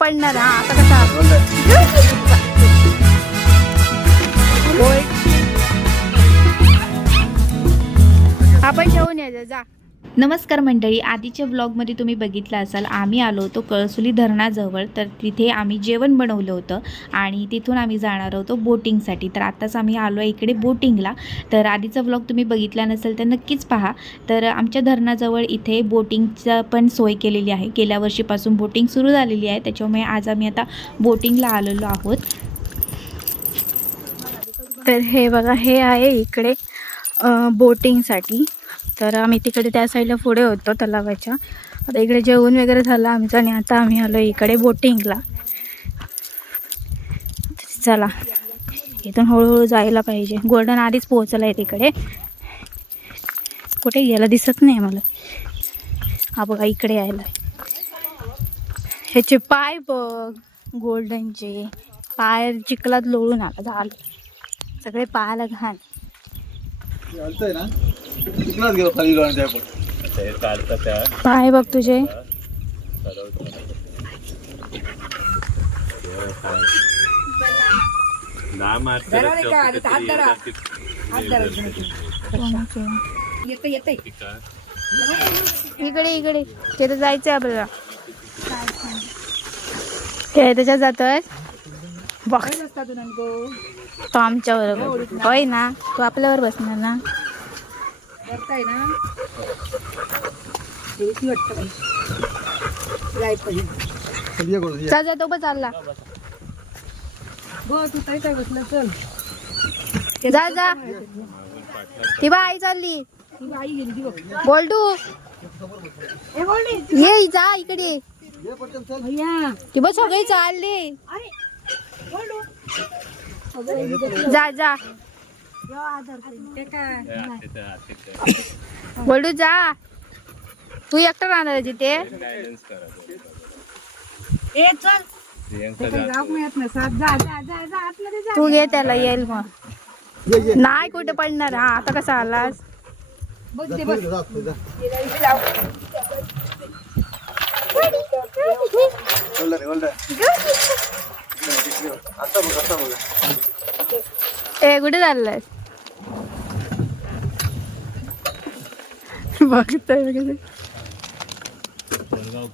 पडणार हा आता कसा? आपण ठेवून यायचं जा. नमस्कार मंडळी आधीच्या व्लॉगमध्ये तुम्ही बघितलं असाल आम्ही आलो होतो कळसुली धरणाजवळ. तर तिथे आम्ही जेवण बनवलं होतं आणि तिथून आम्ही जाणार होतो बोटिंगसाठी तर आत्ताच आम्ही आलो आहे इकडे बोटिंगला तर आधीचा व्लॉग तुम्ही बघितला नसेल तर नक्कीच पहा. तर आमच्या धरणाजवळ इथे बोटिंगचं पण सोय केलेली आहे. गेल्या वर्षीपासून बोटिंग सुरू झालेली आहे. त्याच्यामुळे आज आम्ही आता बोटिंगला आलेलो आहोत. तर हे बघा हे आहे इकडे बोटिंगसाठी तर आम्ही तिकडे त्या साईडला पुढे होतो तलावाच्या. आता इकडे जेवण वगैरे झालं आमचं आणि आता आम्ही आलो इकडे बोटिंगला. चला इथून हळूहळू जायला पाहिजे. गोल्डन आधीच पोहोचला आहे तिकडे. कुठे गेला दिसत नाही मला. हा बघा इकडे यायला. ह्याचे पाय बघ गोल्डनचे पाय चिखलात लोळून आला झालं. सगळे पायाला घाण. ना? तिकडेच गेलो? खाली जाऊन त्या पण पाय बघ तुझे. इकडे इकडे. तिथे जायचंय आपल्याला. ते त्याच्यात जातोय. बघ. तो आमच्यावर होय ना. तू आपल्यावर बसणार ना. खाली ये करून, ये. जा जा तो पण चालला जा जा. ती बा आई चालली. ये जा इकडे. ये पटकन चल. ती बघ सगळे चालले. जा जा. बोलू जा. तू एकटा राहणार आहे तिथे तू घे त्याला येईल मग. नाही कुठे पडणार. हा आता कसा आलास? जा, पुढे जा, पुढे जा. Hold on, hold on. आता बघ आता बघ ए कुठे चाललाय बघताय वगैरे. जाऊ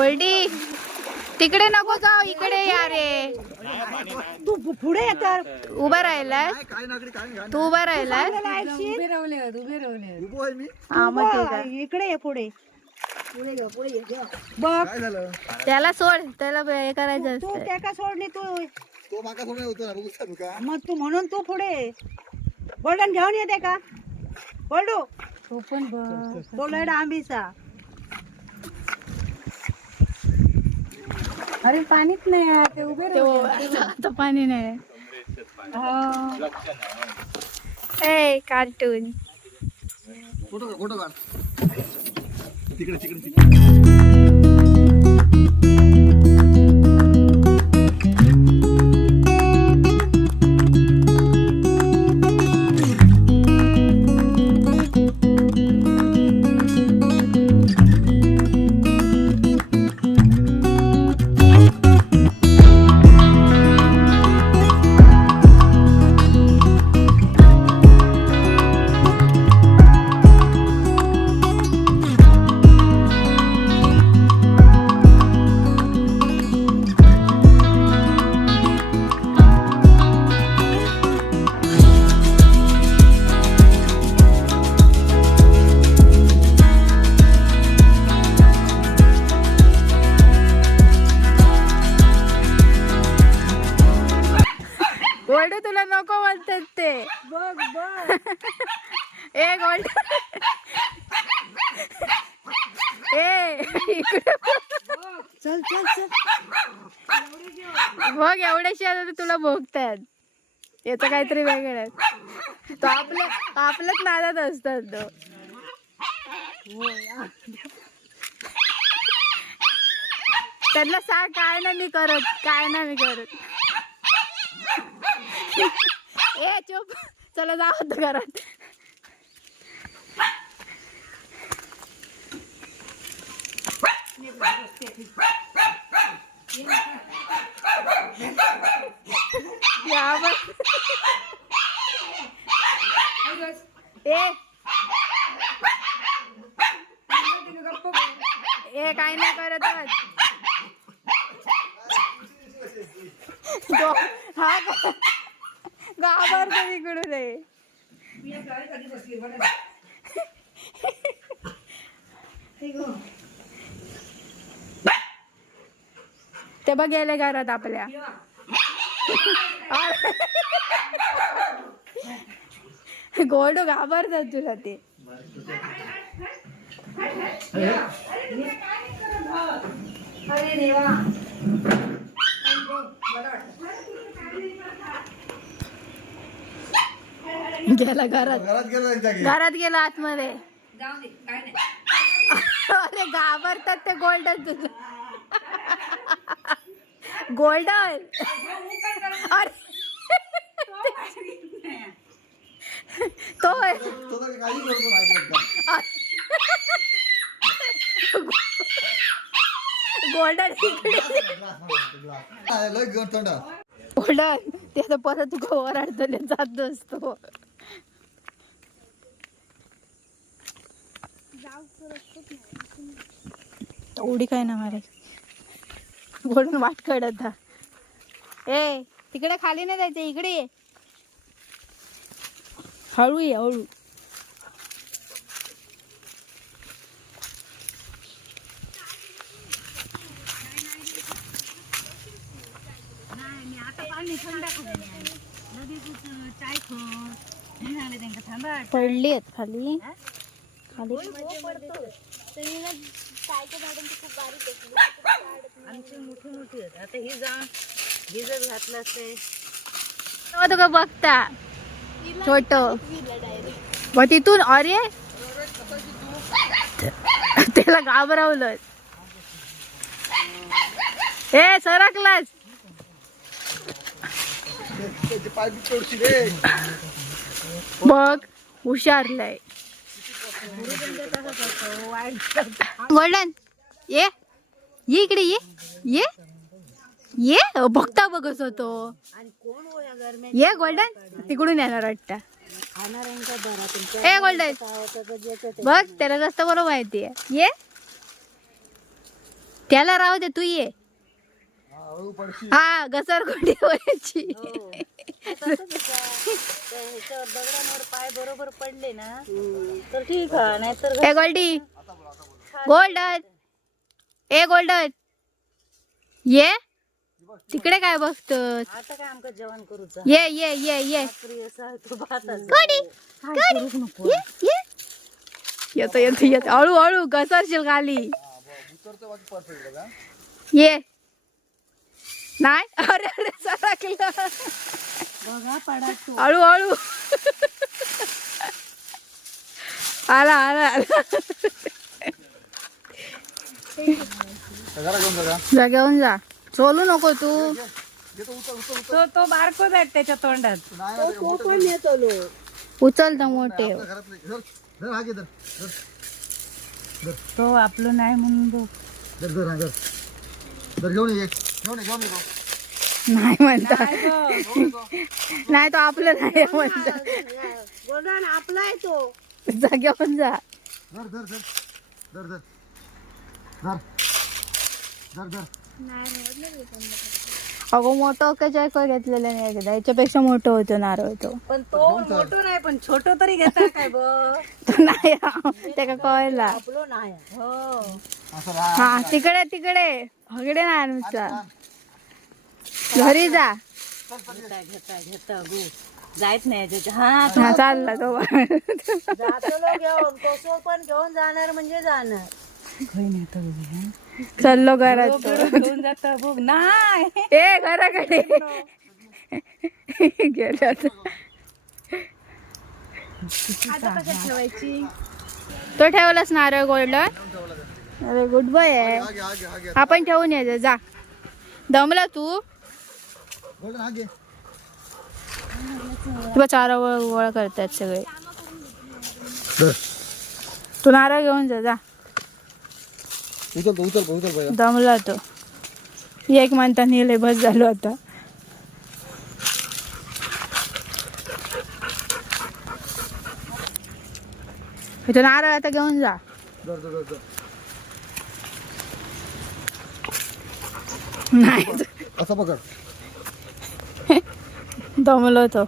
गोल्डी तिकडे नको जाऊ इकडे या रे. तू पुढे ये तर. उभा राहिलाय. तू उभा राहिलाय उभो हा मग इकडे ये पुढे. बघ. त्याला सोड त्याला हे करायचं तू असतं. त्या का सोडली तू. तो माका सोडून होतो ना बघू सांगू का? मग तू म्हणून तू पुढे गोल्डन घेऊन येते का? गोल्डू तू पण तो लय आंबीचा. अरे पाणीच नाही ते उभे तो आता आता पाणी नाही ए कार्टून. फोटो काढ फोटो काढ. तिकडे तिकडे तिकडे. ए गोल्ड. ए चल चल चल. बघ एवढ्याशी आता ते तुला भोगतायत याचं काहीतरी वेगळं आहे. तो आपल्या आपल्याच नादात असतात तो. त्यांना सांग काय ना मी करत काय ना मी करत. ए चुप. चला जा होतं घरात. ए. काय नाही करत हा का? घाबरतो इकडून रे ते बघ गेले घरात आपल्या. गोड घाबरतात तुला ते. गेला घरात. घरात गेलो त्यांच्या घरी. घरात गेला आतमध्ये. अरे घाबरतात ते गोल्डन तुला गोल्डन. अरे. तो आहे. तो तर काही करतो माहिती आहे गोल्डन इकडे? हा, लय गोल्डन. ते आता परत तुका ओरडतो जात असतो उडी काय ना मारे बोलून वाट कडत ए तिकडे खाली नाही जायचं इकडे ये. हळू ये हळू. पडली आहेत खाली. खाली आमची मोठी मोठी आहेत. आता ही जा. ही जर घातलं असते तेव्हा तुका बघता. छोट. मग तिथून अरे. त्याला घाबरवलं. तोडशी रे बघ हुशारलंय गोल्डन ये. ये इकडे ये. ये. ये? बघता बघत होतो. हो या गोल्डन? तिकडून येणार वाटतं. ए गोल्डन. बघ त्याला जास्त बरोबर माहिती आहे. ये. त्याला राहू दे तू ये. हा घसरगुंडी व्हायची. तसंच दगडांवर पाय बरोबर पडले ना तर ठीक आहे नाहीतर ए गोल्डी गोल्डन ए गोल्डन ये. तिकडे काय बघतोस? आता काय आमचं जेवण करूचा ये ये ये ये. गोडी. गोडी. ये ये. येतो येतो येतो. हळू हळू घसरशील खाली. ये. नाही? अरे अरे सरकलं. बघा पडा तू. हळू हळू आला आला. आला घेऊन जा जा घेऊन जा. चोलू नको तू. तो तो बारकोच आहे त्याच्या तोंडात. तो पण येतो लो उचल तर मोठे. हा तो आपलं नाही म्हणून बघ. धर धर हा धर. धर घेऊन ये घेऊन ये घेऊन ये. नाही म्हणता. नाही तो आपलं नाही म्हणता. गोल्डन आपला आहे तो. जा घेऊन जा. धर धर धर. धर धर. धर. धर धर. अगो मोठं कशाय घेतलेलं नाही एकदा याच्यापेक्षा मोठं होतं नारळ तो. पण तो मोठं नाही पण छोट तरी घेता काय तो नाही कळला? हो. हा तिकडे तिकडे. हगडे नाही नुसता घरी जा. घेता घेता घेता गो जायच नाही त्याच्या हा हा चालला तो. जातो लो घेऊन. कसो पण घेऊन जाणार म्हणजे जाणार. नाही तर चाललो घरात. घेऊन जात बघ. नाही. ए घराकडे. गेला तो. ठेवायची? तो ठेवलास नारळ गोल्डन? अरे गुड बॉय आहे. आपण ठेवून यायचं जा. दमला तू? तुला चारा वळ वळ करतात सगळे. तू नारळ घेऊन जा जा. उचल तो उचल उचल पहिला दमला तो. एक म्हणता नेले बस झालो आता. इथं नारळ आता घेऊन जा. नाही. असं पकड. दमलो तो.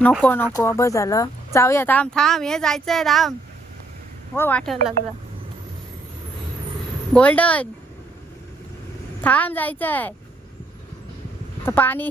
नको नको बस झालं. जाऊया थांब थांब हे जायचंय थांब. हो वाटायला लागलं. गोल्डन. थांब जायचंय. तर पाणी.